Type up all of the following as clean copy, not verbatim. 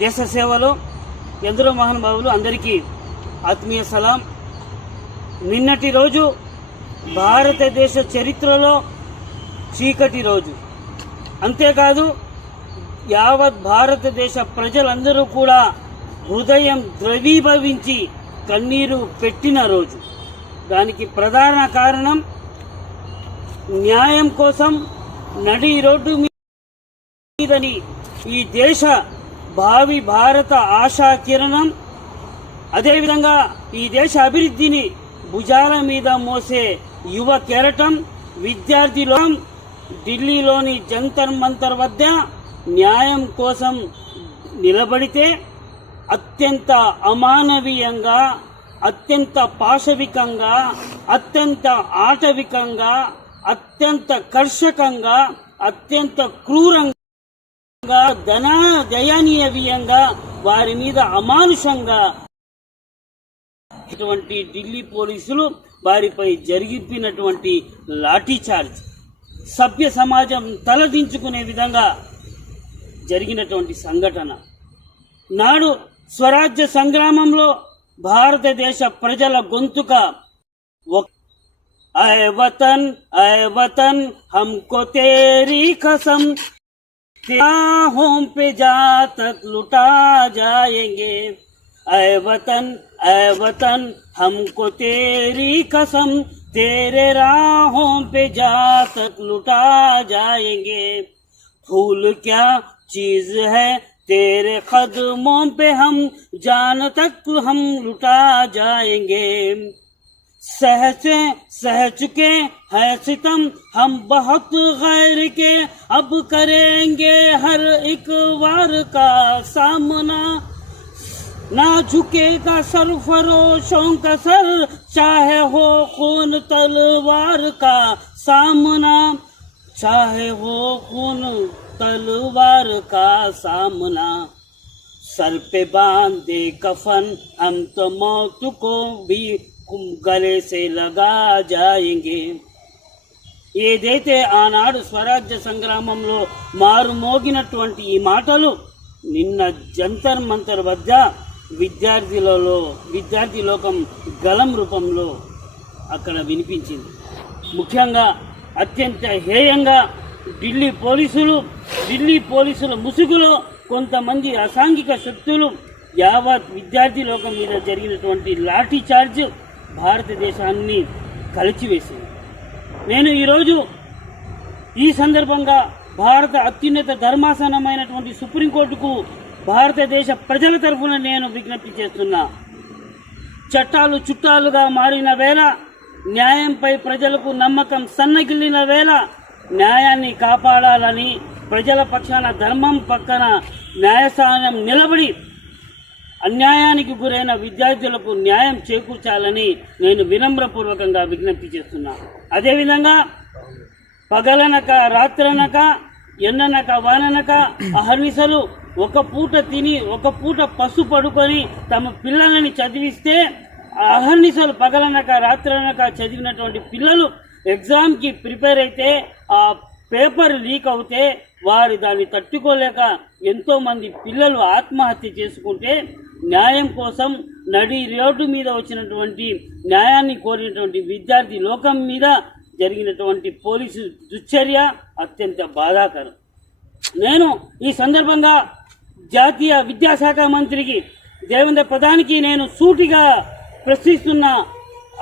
దేశ సేవలో ఎందరో మహానుభావులు అందరికీ ఆత్మీయ సలాం. నిన్నటి రోజు భారతదేశ చరిత్రలో చీకటి రోజు. అంతేకాదు యావత్ భారతదేశ ప్రజలందరూ కూడా హృదయం ద్రవీభవించి కన్నీరు పెట్టిన రోజు. దానికి ప్రధాన కారణం న్యాయం కోసం నడి రోడ్డు మీదని ఈ దేశ భావి భారత ఆశా కిరణం, అదేవిధంగా ఈ దేశ అభివృద్ధిని భుజాల మీద మోసే యువ కెరటం విద్యార్థి లోకం ఢిల్లీలోని జంతర్ మంతర్ వద్ద న్యాయం కోసం నిలబడితే అత్యంత అమానవీయంగా, అత్యంత పాశవికంగా, అత్యంత ఆటవికంగా, అత్యంత కర్షకంగా, అత్యంత క్రూరంగా, దయానీయంగా వారి మీద అమానుషంగా ఇటువంటి ఢిల్లీ పోలీసులు వారిపై జరిపినటువంటి లాఠీ చార్జ్ సభ్య సమాజం తలదించుకునే విధంగా జరిగినటువంటి సంఘటన. నాడు స్వరాజ్య సంగ్రామంలో భారతదేశ ప్రజల గొంతుక ఐ వతన్ హమ్కో తేరీ కసం राहों पे जा तक लुटा जाएंगे, ऐ वतन हमको तेरी कसम तेरे राहों पे जा तक लुटा जाएंगे, फूल क्या चीज है तेरे कदमों पे हम जान तक हम लुटा जाएंगे, सह चुके हैं सितम हम बहुत गैर के, अब करेंगे हर एक वार का सामना, ना झुकेगा सरफरोशों का सर चाहे हो खून तलवार का सामना, चाहे हो खून तलवार का सामना, सर पे बांधे कफन हम तो मौत को भी గలే సే లగా జాయేంగే. ఏదైతే ఆనాడు స్వరాజ్య సంగ్రామంలో మారుమోగినటువంటి ఈ మాటలు నిన్న జంతర్ మంతర్ వద్ద విద్యార్థి లోకం గలం రూపంలో అక్కడ వినిపించింది. ముఖ్యంగా అత్యంత హేయంగా ఢిల్లీ పోలీసుల ముసుగులో కొంతమంది అసాంఘిక శక్తులు యావత్ విద్యార్థి లోకం మీద జరిగినటువంటి లాఠీ చార్జ్ భారతదేశాన్ని కలిచివేసింది. నేను ఈరోజు ఈ సందర్భంగా భారత అత్యున్నత ధర్మాసనమైనటువంటి సుప్రీంకోర్టుకు భారతదేశ ప్రజల తరఫున నేను విజ్ఞప్తి చేస్తున్నా. చట్టాలు చుట్టాలుగా మారిన వేళ, న్యాయంపై ప్రజలకు నమ్మకం సన్నగిల్లిన వేళ న్యాయాన్ని కాపాడాలని ప్రజల పక్షాన ధర్మం పక్కన న్యాయస్థానం నిలబడి అన్యాయానికి గురైన విద్యార్థులకు న్యాయం చేకూర్చాలని నేను వినమ్రపూర్వకంగా విజ్ఞప్తి చేస్తున్నాను. అదేవిధంగా పగలనక రాత్రనక ఎండనక వాననక అహర్నిశలు ఒక పూట తిని ఒక పూట పసు పడుకొని తమ పిల్లలని చదివిస్తే అహర్నిశలు పగలనక రాత్రనక చదివినటువంటి పిల్లలు ఎగ్జామ్కి ప్రిపేర్ అయితే ఆ పేపర్ లీక్ అవుతే వారు దాన్ని తట్టుకోలేక ఎంతోమంది పిల్లలు ఆత్మహత్య చేసుకుంటే న్యాయం కోసం నడి రోడ్డు మీద వచ్చినటువంటి న్యాయాన్ని కోరినటువంటి విద్యార్థి లోకం మీద జరిగినటువంటి పోలీసు దుశ్చర్య అత్యంత బాధాకరం. నేను ఈ సందర్భంగా జాతీయ విద్యాశాఖ మంత్రికి దేవేంద్ర ప్రధానికి నేను సూటిగా ప్రశ్నిస్తున్న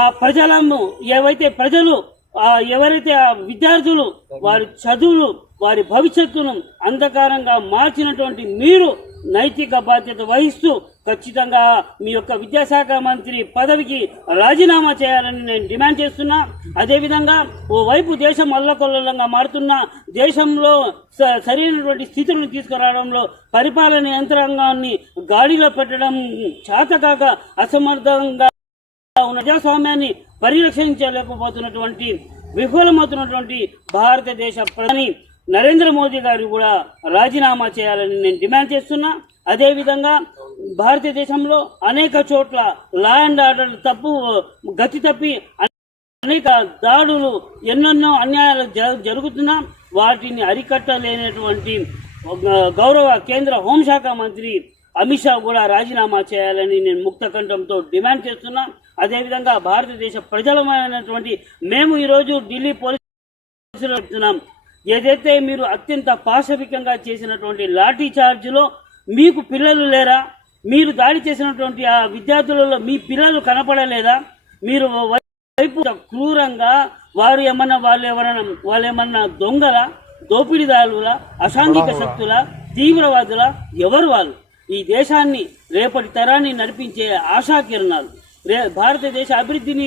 ఆ ప్రజలను ఎవరైతే ఆ విద్యార్థులు వారి చదువులు వారి భవిష్యత్తును అంధకారంగా మార్చినటువంటి మీరు నైతిక బాధ్యత వహిస్తూ ఖచ్చితంగా మీ యొక్క విద్యాశాఖ మంత్రి పదవికి రాజీనామా చేయాలని నేను డిమాండ్ చేస్తున్నా. అదేవిధంగా ఓవైపు దేశం అల్లకొల్లంగా మారుతున్న దేశంలో సరైనటువంటి స్థితులను తీసుకురావడంలో పరిపాలన యంత్రాంగాన్ని గాడిలో పెట్టడం చేతకాక అసమర్థంగా ఉన్న ప్రజాస్వామ్యాన్ని పరిరక్షించలేకపోతున్నటువంటి విఫలమవుతున్నటువంటి భారతదేశ ప్రధాని నరేంద్ర మోదీ గారు కూడా రాజీనామా చేయాలని నేను డిమాండ్ చేస్తున్నా. అదేవిధంగా భారతదేశంలో అనేక చోట్ల లా అండ్ ఆర్డర్ గతి తప్పి అనేక దాడులు ఎన్నెన్నో అన్యాయాలు జరుగుతున్నా వాటిని అరికట్టలేనటువంటి గౌరవ కేంద్ర హోంశాఖ మంత్రి అమిత్ షా కూడా రాజీనామా చేయాలని నేను ముక్త కంఠంతో డిమాండ్ చేస్తున్నా. అదేవిధంగా భారతదేశ ప్రజలమైనటువంటి మేము ఈరోజు ఢిల్లీ పోలీసులు చెప్తున్నాం, ఏదైతే మీరు అత్యంత పాశవికంగా చేసినటువంటి లాఠీ చార్జ్లో మీకు పిల్లలు లేరా? మీరు దాడి చేసినటువంటి ఆ విద్యార్థులలో మీ పిల్లలు కనపడలేదా? మీరు వైపు క్రూరంగా వాళ్ళేమన్నా దొంగల, దోపిడీదారుల, అసాంఘిక శక్తుల, తీవ్రవాదుల? ఎవరు వాళ్ళు? ఈ దేశాన్ని రేపటి తరాన్ని నడిపించే ఆశాకిరణాలు, భారతదేశ అభివృద్ధిని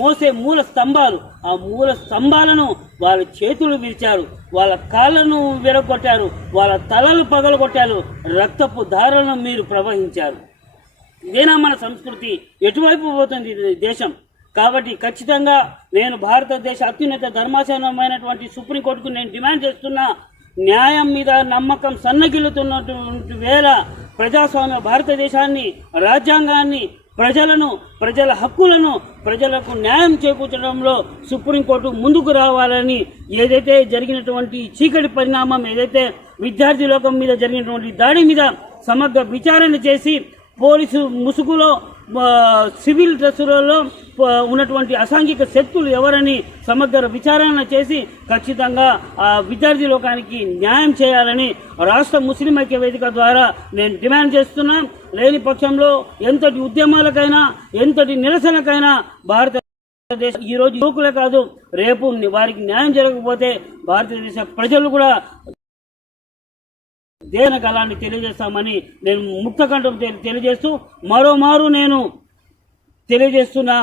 మోసే మూల స్తంభాలు. ఆ మూల స్తంభాలను వాళ్ళ చేతులు విరిచారు, వాళ్ళ కాళ్ళను విరగొట్టారు, వాళ్ళ తలలు పగలగొట్టారు, రక్తపు ధారలను మీరు ప్రవహించారు. ఇదేనా మన సంస్కృతి? ఎటువైపు పోతుంది దేశం? కాబట్టి ఖచ్చితంగా నేను భారతదేశ అత్యున్నత ధర్మాసనమైనటువంటి సుప్రీంకోర్టుకు నేను డిమాండ్ చేస్తున్నా, న్యాయం మీద నమ్మకం సన్నగిల్లుతున్నటువంటి వేళ ప్రజాస్వామ్య భారతదేశాన్ని, రాజ్యాంగాన్ని, ప్రజల హక్కులను, ప్రజలకు న్యాయం చేకూర్చడంలో సుప్రీంకోర్టు ముందుకు రావాలని, ఏదైతే జరిగినటువంటి చీకటి పరిణామం, ఏదైతే విద్యార్థి లోకం మీద జరిగినటువంటి దాడి మీద సమగ్ర విచారణ చేసి పోలీసు ముసుగులో సివిల్ డ్రెస్సులలో ఉన్నటువంటి అసాంఘిక శక్తులు ఎవరని సమగ్ర విచారణ చేసి ఖచ్చితంగా ఆ విద్యార్థి లోకానికి న్యాయం చేయాలని రాష్ట్ర ముస్లిం ఐక్య వేదిక ద్వారా నేను డిమాండ్ చేస్తున్నా. లేని పక్షంలో ఎంతటి ఉద్యమాలకైనా, ఎంతటి నిరసనకైనా భారతదేశ ఈరోజు యువకులే కాదు, రేపు వారికి న్యాయం జరగకపోతే భారతదేశ ప్రజలు కూడా దేన కళాన్ని తెలియజేస్తామని నేను ముక్త కంఠం తెలియజేస్తూ మరోమారు నేను తెలియజేస్తున్నా,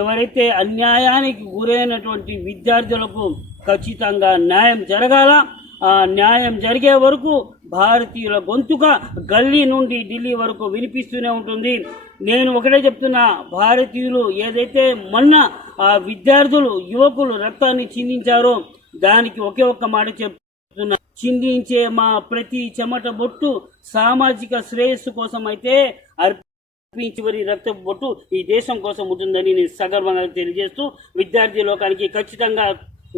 ఎవరైతే అన్యాయానికి గురైనటువంటి విద్యార్థులకు ఖచ్చితంగా న్యాయం జరగాల. ఆ న్యాయం జరిగే వరకు భారతీయుల గొంతుక గల్లీ నుండి ఢిల్లీ వరకు వినిపిస్తూనే ఉంటుంది. నేను ఒకటే చెప్తున్నా, భారతీయులు ఏదైతే మొన్న ఆ విద్యార్థులు, యువకులు రక్తాన్ని చిందించారో దానికి ఒకే ఒక్క మాట చెప్తున్నా, చిందించే మా ప్రతి చెమట బొట్టు సామాజిక శ్రేయస్సు కోసం అయితే చివరి రక్త బొట్టు ఈ దేశం కోసం ఉంటుందని నేను సగర్వంగా తెలియజేస్తూ, విద్యార్థి లోకానికి ఖచ్చితంగా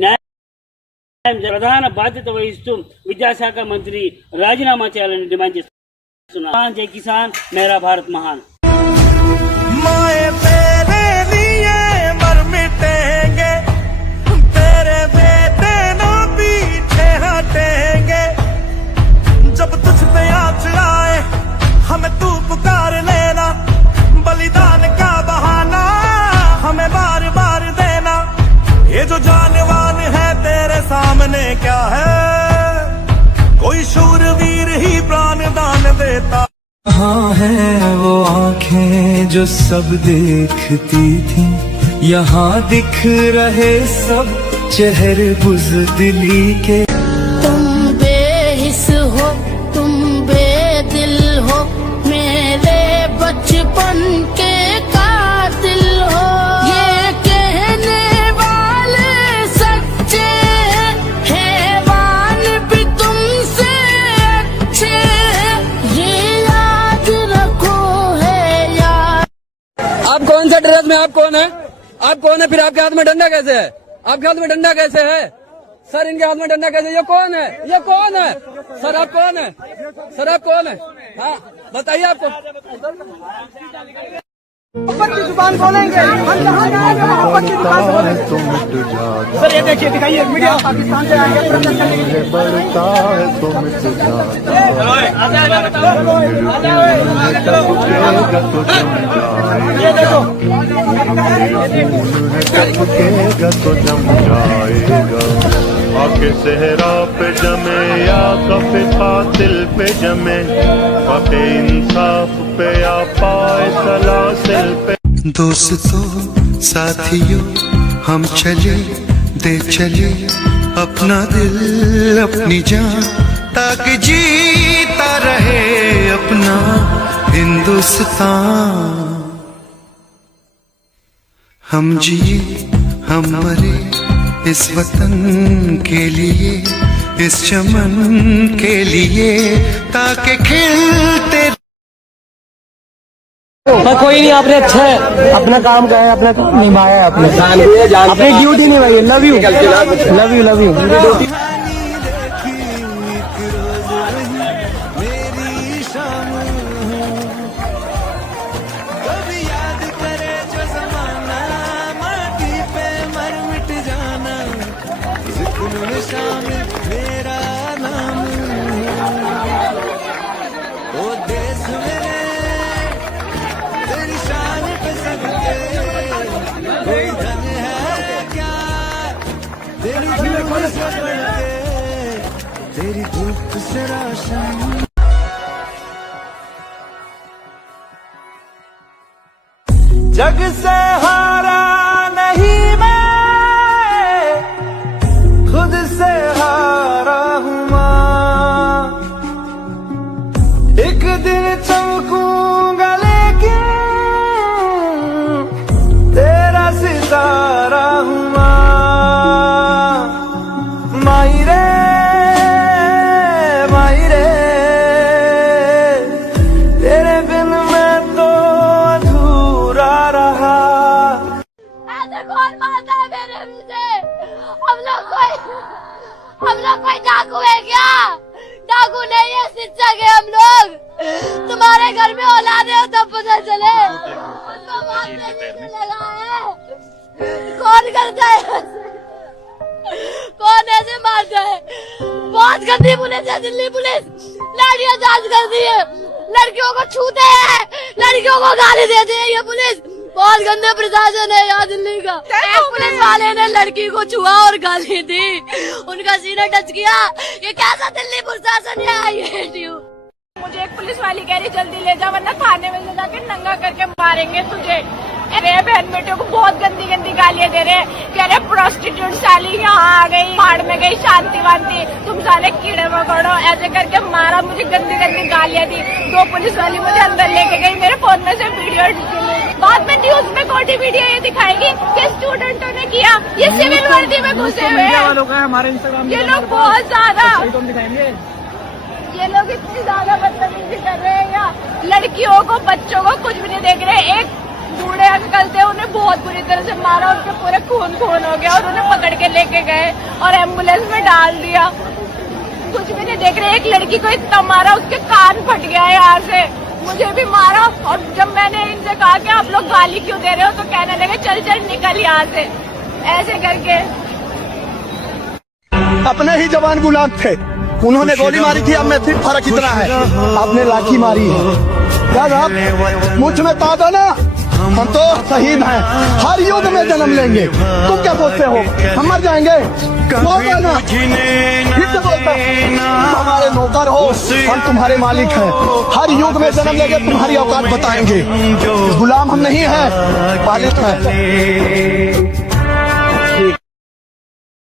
న్యాయం ప్రధాన బాధ్యత వహిస్తూ విద్యాశాఖ మంత్రి రాజీనామా చేయాలని డిమాండ్ చేస్తున్నా. జై కిసాన్, మేరా భారత్ మహాన్. जब तुझ पे आँच आए हमें तू पुकार लेना, बलिदान का बहाना हमें बार बार देना। ये जो जानवान है तेरे सामने क्या है, कोई शूरवीर ही प्राण दान देता। हाँ है वो आँखें जो सब देखती थी, यहाँ दिख रहे सब चेहरे बुज़दिली के। तुम बेहिस हो, तुम बेदिल हो, मेरे बचपन के कातिल हो। ये कहने वाले सच्चे हैं, हैवान भी तुमसे अच्छे हैं, ये याद रखो है यार। आप कौन सा ड्रेस में, आप कौन है? आप कौन है? फिर आपके हाथ में डंडा कैसे है? आपके हाथ में डंडा कैसे है? सर इनके हाथ में डंडा कैसे? ये कौन है? ये कौन है? सर आप कौन है? सर आप कौन है? हाँ बताइए आपको। मोहब्बत की जुबान बोलेंगे हम, जहाँ जाएंगे मोहब्बत की जुबान बोलेंगे। सर ये देखिए, दिखाइए मीडिया पाकिस्तान से आएंगे प्रदर्शन करने के लिए। ये देखो आके सहरा पे जमे या कफे कातिल पे जमे, पाके इंसाफ पे या पाए सलासिल पे। दोस्तों साथियों हम चले दे चले अपना दिल अपनी जान, ताकि जीता रहे अपना हिंदुस्तान। हम जिए हम मरे इस वतन के लिए, इस चमन के लिए, ताकि खिलते। कोई नहीं, आपने अच्छा है अपना काम किया है, अपना निभाया है, अपनी ड्यूटी निभाई है। Love you love you love you. तेरी धूप से रोशन जग से हारा नहीं मैं खुद से हारा हूँ माँ एक दिन चमकूंगा लेकिन तेरा सितारा हूँ माँ माई रे तेरे बिन मैं तो अधूरा रहा। ऐसे कौन मारता है मेरे मुझे? हम लोग कोई डाकू है क्या? डाकू नहीं है, शिक्षक है हम लोग। तुम्हारे घर में औलाद है तब पता चले। उसको मारने नहीं लगा है। कौन करता है? कौन ऐसे मारता है? बहुत गंदी पुलिस है दिल्ली पुलिस। लाठियां चार्ज करती है, लड़कियों को छूते हैं, लड़कियों को गाली देते हैं ये पुलिस। बहुत गंदे प्रशासन है यहाँ दिल्ली का। एक पुलिस वाले ने लड़की को छुआ और गाली दी, उनका सीना टच किया। ये कैसा दिल्ली प्रशासन है? I hate you. मुझे एक पुलिस वाली कह रही जल्दी ले जा वरना थाने में ले जाके नंगा करके मारेंगे तुझे। अरे बहन बेटियों को बहुत गंदी गंदी गालियां दे रहे हैं। कह रहे प्रोस्टिट्यूट साली यहाँ आ गई, पहाड़ में गई शांति वांति, तुम साले कीड़े मकोड़ो, ऐसे करके मारा। मुझे गंदी गंदी गालियां दी। 2 पुलिस वाली मुझे अंदर लेके गई, मेरे फोन में से वीडियो। बाद में न्यूज में कोटी वीडियो ये दिखाएगी कि स्टूडेंटों ने किया। ये सिविल वर्दी में घुसे हुए हैं ये लोग बहुत ज्यादा। ये लोग इतनी ज्यादा बदतमीजी कर रहे हैं यहाँ। लड़कियों को बच्चों को कुछ भी नहीं देख रहे। एक बूढ़े अंकल थे, उन्हें बहुत बुरी तरह से मारा, उनके पूरे खून हो गया और उन्हें पकड़ के लेके गए और एम्बुलेंस में डाल दिया। कुछ भी नहीं देख रहे। एक लड़की को इतना मारा, उसके कान फट गया है यहाँ से। मुझे भी मारा और जब मैंने इनसे कहा कि आप लोग गाली क्यों दे रहे हो तो कहने लगे चल चल निकल यहाँ से, ऐसे करके। अपने ही जवान गुलाम थे, उन्होंने गोली मारी थी। अब में फिर फर्क इतना है, आपने लाठी मारी है। यार आप मुझ में ताद है ना, हम तो शहीद हैं, हर युग में जन्म लेंगे। तुम क्या सोचते हो हम मर जाएंगे? बोलता ना, फिर से बोलता, हमारे नौकर हो, हम तुम्हारे मालिक हैं। हर युग में जन्म लेंगे, तुम्हारी औकात बताएंगे। गुलाम हम नहीं हैं, मालिक हैं।